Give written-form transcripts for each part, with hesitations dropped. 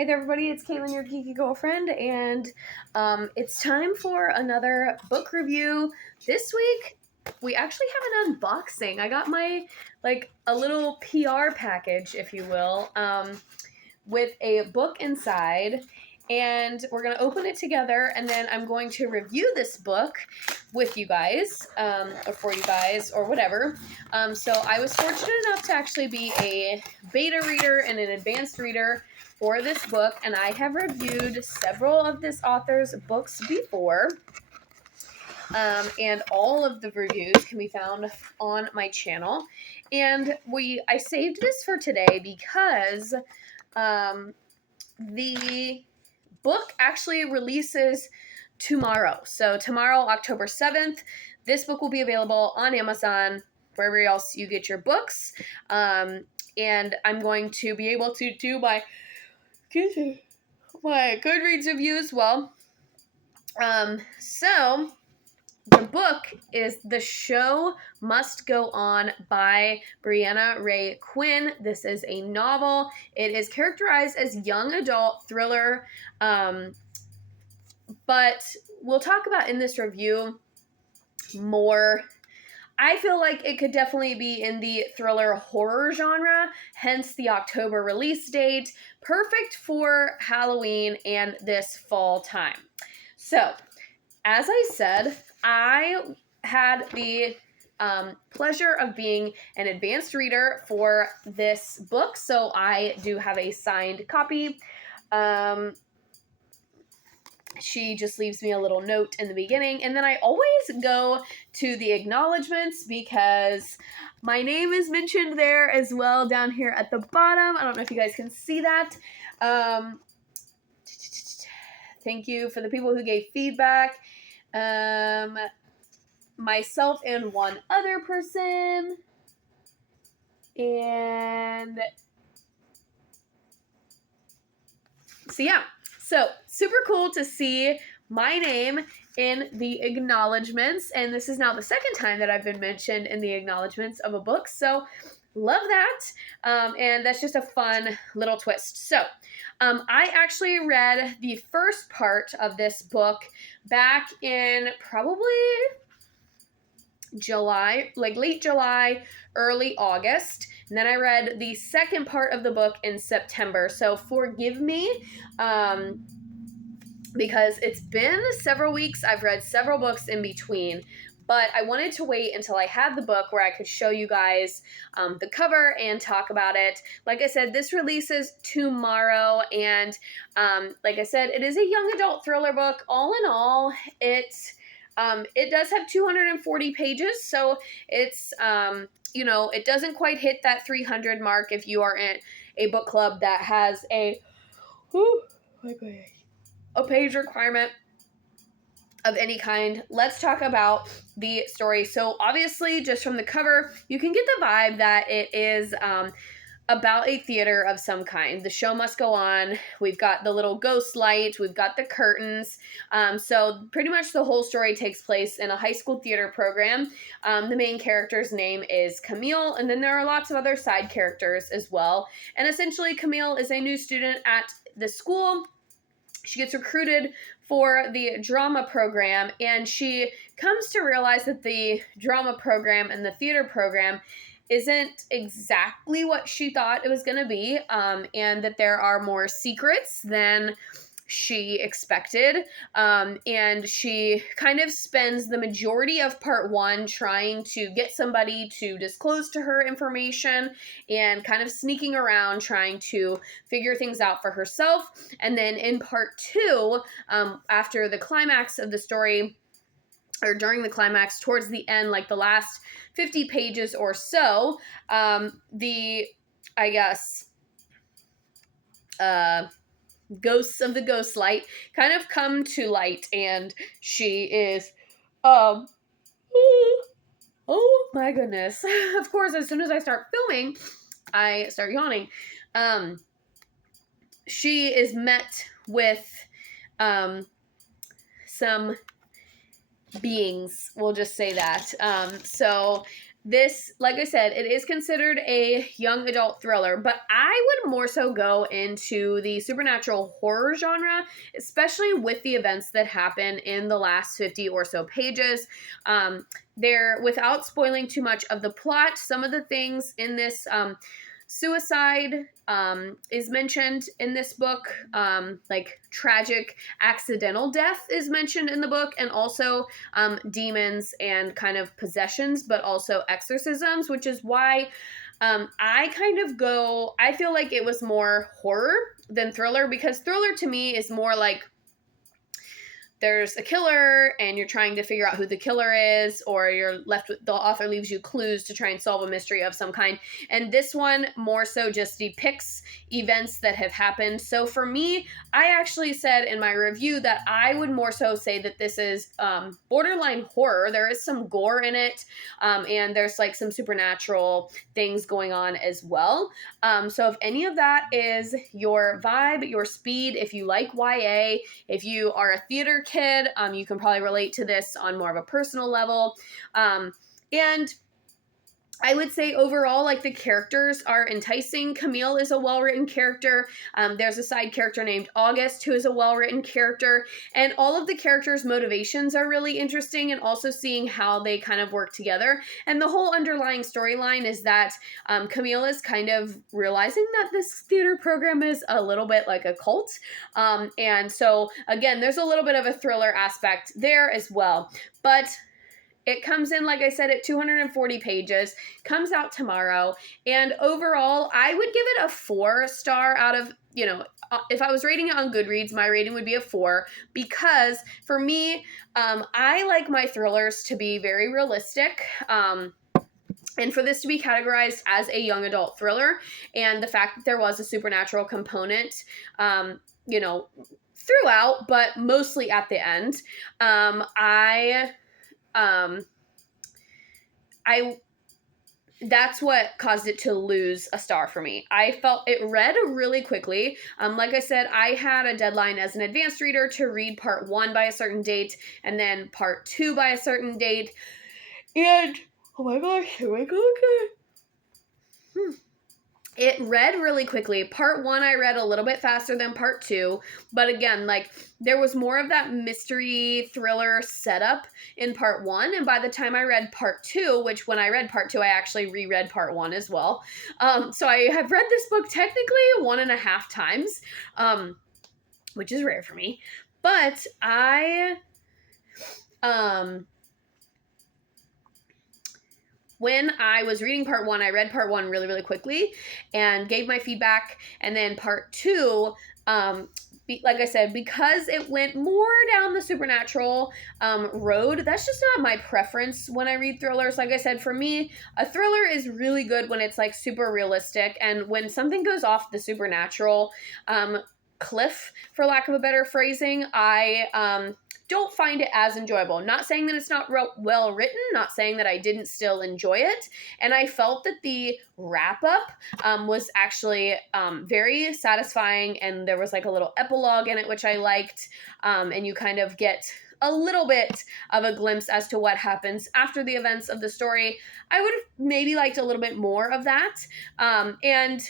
Hey there, everybody. It's Caitlin, your geeky girlfriend, and it's time for another book review. This week, we actually have an unboxing. I got my, a little PR package, if you will, with a book inside, and we're going to open it together, and then I'm going to review this book with you guys, or for you guys, or whatever. So I was fortunate enough to actually be a beta reader and an advanced reader for this book, and I have reviewed several of this author's books before, and all of the reviews can be found on my channel. And I saved this for today because the book actually releases tomorrow. So tomorrow, October 7th, this book will be available on Amazon, wherever else you get your books. And I'm going to be able to do my Goodreads review as well. So the book is The Show Must Go On by Brianna Ray Quinn. This is a novel. It is characterized as young adult thriller, but we'll talk about in this review more. I feel like it could definitely be in the thriller horror genre, hence the October release date. Perfect for Halloween and this fall time. So, as I said, I had the pleasure of being an advanced reader for this book, so I do have a signed copy. She just leaves me a little note in the beginning, and then I always go to the acknowledgments because my name is mentioned there as well down here at the bottom. I don't know if you guys can see that. Thank you for the people who gave feedback. Myself and one other person. And so yeah. So, super cool to see my name in the acknowledgments, and this is now the second time that I've been mentioned in the acknowledgments of a book, so love that, and that's just a fun little twist. So, I actually read the first part of this book back in probably July, like late July, early August. And then I read the second part of the book in September. So forgive me, because it's been several weeks. I've read several books in between, but I wanted to wait until I had the book where I could show you guys the cover and talk about it. Like I said, this releases tomorrow, and like I said, it is a young adult thriller book. All in all, it does have 240 pages, so it's, it doesn't quite hit that 300 mark if you are in a book club that has a page requirement of any kind. Let's talk about the story. So obviously, just from the cover, you can get the vibe that it is about a theater of some kind. The show must go on. We've got the little ghost light. We've got the curtains. So pretty much the whole story takes place in a high school theater program. The main character's name is Camille, and then there are lots of other side characters as well. And essentially, Camille is a new student at the school. She gets recruited for the drama program, and she comes to realize that the drama program and the theater program isn't exactly what she thought it was going to be, and that there are more secrets than she expected, and she kind of spends the majority of part one trying to get somebody to disclose to her information and kind of sneaking around trying to figure things out for herself. And then in part two, after the climax of the story, or during the climax, towards the end, like the last 50 pages or so, ghosts of the ghost light kind of come to light, and she is, oh my goodness. Of course, as soon as I start filming, I start yawning. She is met with, some beings, we'll just say that. So this, like I said, it is considered a young adult thriller, but I would more so go into the supernatural horror genre, especially with the events that happen in the last 50 or so pages. There, without spoiling too much of the plot, some of the things in this suicide is mentioned in this book, like tragic accidental death is mentioned in the book, and also demons and kind of possessions, but also exorcisms, which is why I feel like it was more horror than thriller, because thriller to me is more like there's a killer and you're trying to figure out who the killer is, or you're left with, the author leaves you clues to try and solve a mystery of some kind. And this one more so just depicts events that have happened. So for me, I actually said in my review that I would more so say that this is borderline horror. There is some gore in it, and there's like some supernatural things going on as well. So if any of that is your vibe, your speed, if you like YA, if you are a theater kid, you can probably relate to this on more of a personal level. And I would say overall, like, the characters are enticing. Camille is a well-written character. There's a side character named August who is a well-written character. And all of the characters' motivations are really interesting, and also seeing how they kind of work together. And the whole underlying storyline is that Camille is kind of realizing that this theater program is a little bit like a cult. And so, again, there's a little bit of a thriller aspect there as well. But it comes in, like I said, at 240 pages, comes out tomorrow, and overall, I would give it a 4-star out of, if I was rating it on Goodreads, my rating would be a 4, because for me, I like my thrillers to be very realistic, and for this to be categorized as a young adult thriller, and the fact that there was a supernatural component, throughout, but mostly at the end, that's what caused it to lose a star for me. I felt it read really quickly. Like I said, I had a deadline as an advanced reader to read part 1 by a certain date, and then part 2 by a certain date. And, oh my gosh, here we go again. It read really quickly. Part 1 I read a little bit faster than part 2, but again, like, there was more of that mystery thriller setup in part 1, and by the time I read part 2, which when I read part 2, I actually reread part 1 as well. So I have read this book technically 1.5 times, which is rare for me, but when I was reading part 1, I read part 1 really, really quickly and gave my feedback. And then part 2, like I said, because it went more down the supernatural road, that's just not my preference when I read thrillers. Like I said, for me, a thriller is really good when it's like super realistic. And when something goes off the supernatural cliff, for lack of a better phrasing, I don't find it as enjoyable. Not saying that it's not well written, not saying that I didn't still enjoy it. And I felt that the wrap up was actually very satisfying, and there was like a little epilogue in it, which I liked. And you kind of get a little bit of a glimpse as to what happens after the events of the story. I would have maybe liked a little bit more of that. And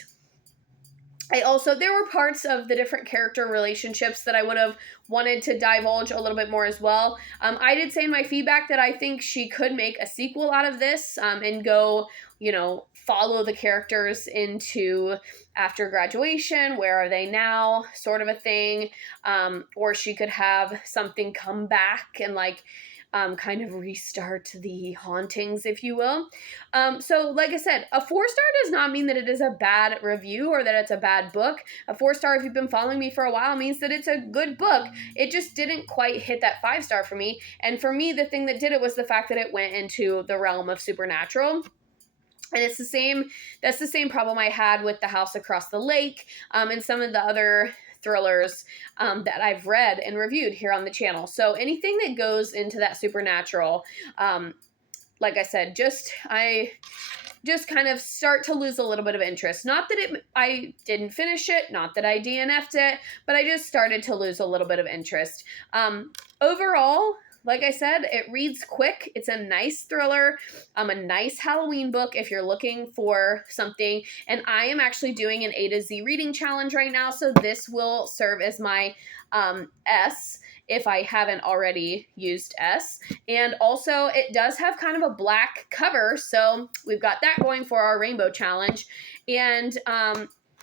there were parts of the different character relationships that I would have wanted to divulge a little bit more as well. I did say in my feedback that I think she could make a sequel out of this and go, follow the characters into after graduation. Where are they now? Sort of a thing. Or she could have something come back and kind of restart the hauntings, if you will. So like I said, a 4-star does not mean that it is a bad review or that it's a bad book. A 4-star, if you've been following me for a while, means that it's a good book. It just didn't quite hit that 5-star for me. And for me, the thing that did it was the fact that it went into the realm of supernatural. And that's the same problem I had with The House Across the Lake, and some of the other thrillers that I've read and reviewed here on the channel. So anything that goes into that supernatural, like I said, I just kind of start to lose a little bit of interest. Not that I didn't finish it, not that I DNF'd it, but I just started to lose a little bit of interest. Overall, like I said, it reads quick. It's a nice thriller, a nice Halloween book if you're looking for something. And I am actually doing an A to Z reading challenge right now, so this will serve as my S if I haven't already used S. And also, it does have kind of a black cover, so we've got that going for our rainbow challenge. And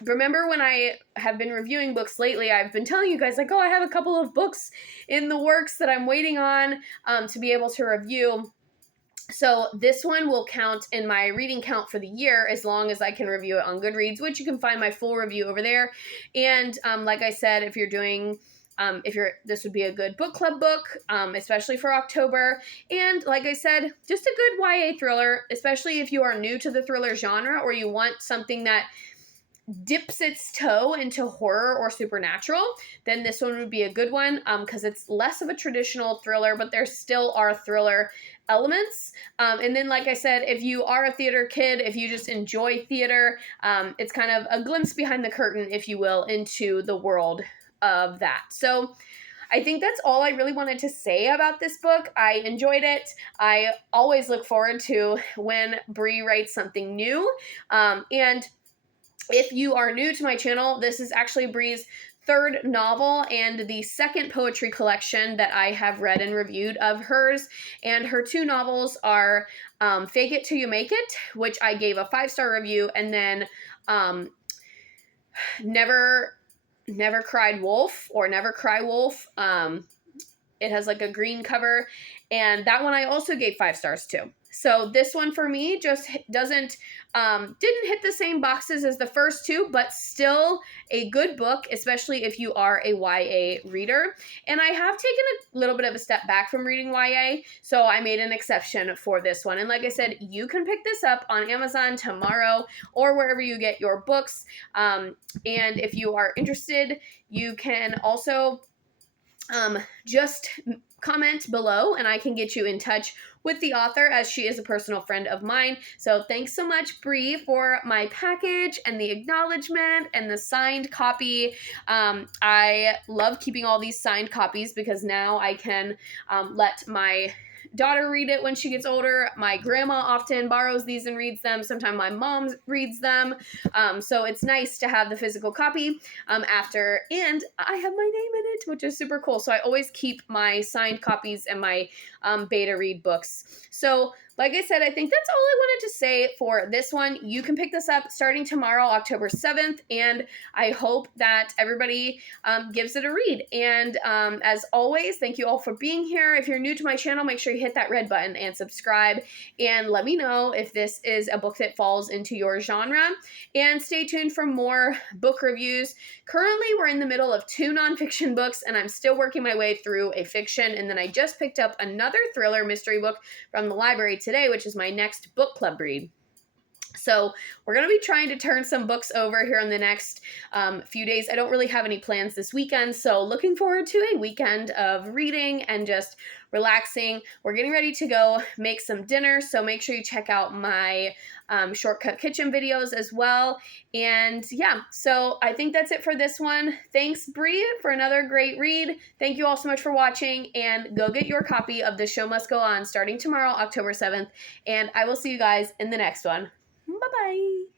remember when I have been reviewing books lately, I've been telling you guys, like, oh, I have a couple of books in the works that I'm waiting on to be able to review. So this one will count in my reading count for the year as long as I can review it on Goodreads, which you can find my full review over there. And like I said, if you're doing this would be a good book club book, especially for October. And like I said, just a good YA thriller, especially if you are new to the thriller genre or you want something that dips its toe into horror or supernatural, then this one would be a good one because it's less of a traditional thriller, but there still are thriller elements. And then, like I said, if you are a theater kid, if you just enjoy theater, it's kind of a glimpse behind the curtain, if you will, into the world of that. So I think that's all I really wanted to say about this book. I enjoyed it. I always look forward to when Bree writes something new. And if you are new to my channel, this is actually Bree's third novel and the second poetry collection that I have read and reviewed of hers. And her two novels are Fake It Till You Make It, which I gave a 5-star review, and then Never Cried Wolf, or Never Cry Wolf. It has like a green cover, and that one I also gave 5 stars to. So this one for me just didn't hit the same boxes as the first two, but still a good book, especially if you are a YA reader. And I have taken a little bit of a step back from reading YA, so I made an exception for this one. And like I said, you can pick this up on Amazon tomorrow or wherever you get your books. And if you are interested, you can also just comment below and I can get you in touch with the author, as she is a personal friend of mine. So thanks so much, Bree, for my package and the acknowledgement and the signed copy. I love keeping all these signed copies because now I can let my daughter read it when she gets older. My grandma often borrows these and reads them. Sometimes my mom reads them. So it's nice to have the physical copy after, and I have my name in it, which is super cool. So I always keep my signed copies and my beta read books. So like I said, I think that's all I wanted to say for this one. You can pick this up starting tomorrow, October 7th, and I hope that everybody gives it a read. And as always, thank you all for being here. If you're new to my channel, make sure you hit that red button and subscribe, and let me know if this is a book that falls into your genre. And stay tuned for more book reviews. Currently, we're in the middle of 2 nonfiction books, and I'm still working my way through a fiction, and then I just picked up another thriller mystery book from the library today, which is my next book club read. So we're going to be trying to turn some books over here in the next few days. I don't really have any plans this weekend, so looking forward to a weekend of reading and just relaxing. We're getting ready to go make some dinner, so make sure you check out my Shortcut Kitchen videos as well. And yeah, so I think that's it for this one. Thanks, Bree, for another great read. Thank you all so much for watching, and go get your copy of The Show Must Go On starting tomorrow, October 7th, and I will see you guys in the next one. Bye-bye.